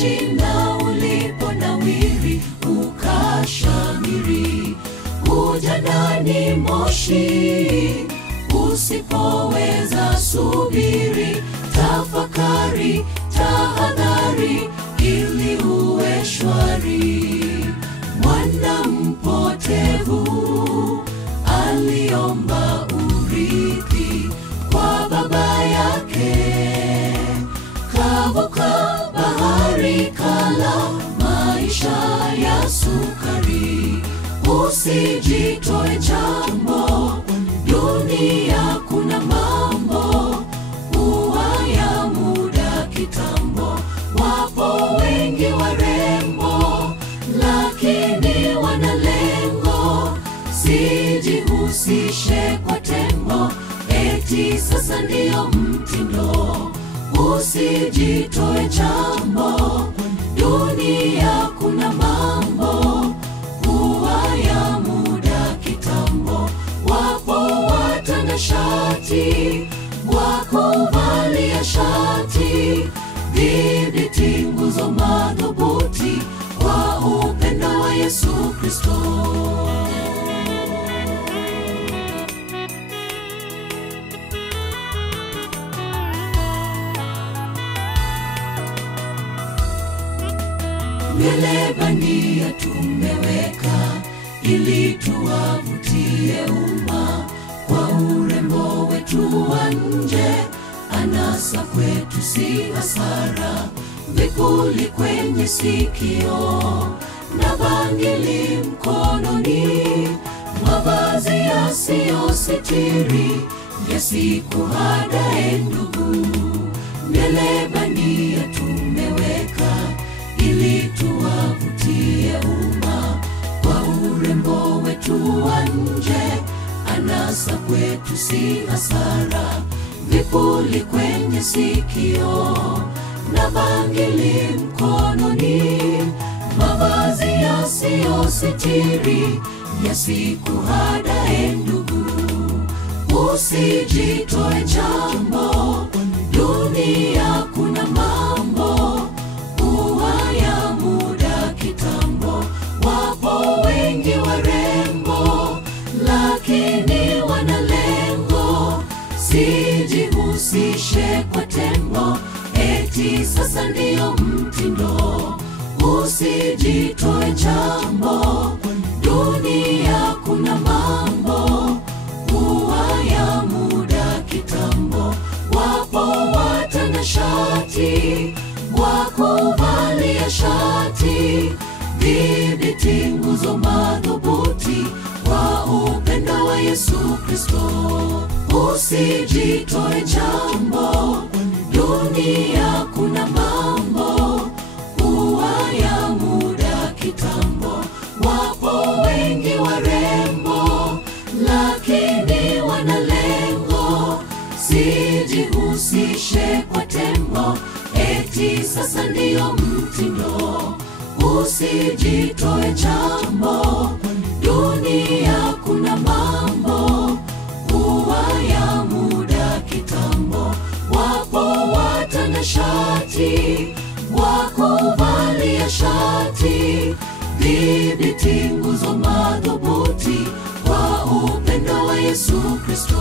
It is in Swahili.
kushinda uliponawiri ukashamiri. Ujandani moshi usipoweza subiri, tafakari, tahadhari ili uwe shwari. Mwana mpotevu aliomba urithi kwa baba yake, kavuka bahari kala maisha ya sukari. Usijitoe chambo, dunia kuna mambo huwa ya muda kitambo. Wapo wengi warembo lakini wana lengo, sijihusishe kwa tembo eti sasa ndio mtindo. Usijitoe chambo, dunia kuna mambo huwa ya muda kitambo. Wapo watanashati wakuvalia shati, dhibiti nguzo madhubuti kwa upendo wa Yesu Kristo. Mbele bandia tumeweka ili tuwavutie umma kwa urembo wetu wa nje. Anasa kwetu si hasara, vipuli kwenye sikio na bangili mkononi, mavazi yasiyositiri yasikuhadae ndugu. Mbele bandia tumeweka ili tuwavutie umma kwa urembo wetu wa nje. Anasa kwetu si hasara, vipuli kwenye sikio na bangili mkononi, mavazi yasiyositiri yasikuhadae ndugu. Usijitoe chambo, dunia kuna mambo huwa ya muda kitambo. Wapo wengi warembo lakini wana lengo, sijihusishe kwa tembo eti sasa ndio mtindo. Usijitoe chambo, dunia kuna mambo huwa ya muda kitambo. Wapo watanashati wakuvalia shati, dhibiti nguzo madhubuti kwa upendo wa Yesu Kristo. Usijitoe chambo, dunia kuna mambo huwa ya muda kitambo. Wapo wengi warembo lakini wana lengo, sijihusishe kwa tembo eti sasa ndio mtindo. Usijitoe chambo, dunia kuna mambo huwa ya muda kitambo. Wapo watanashati wakuvalia shati, dhibiti nguzo madhubuti kwa upendo wa Yesu Kristo.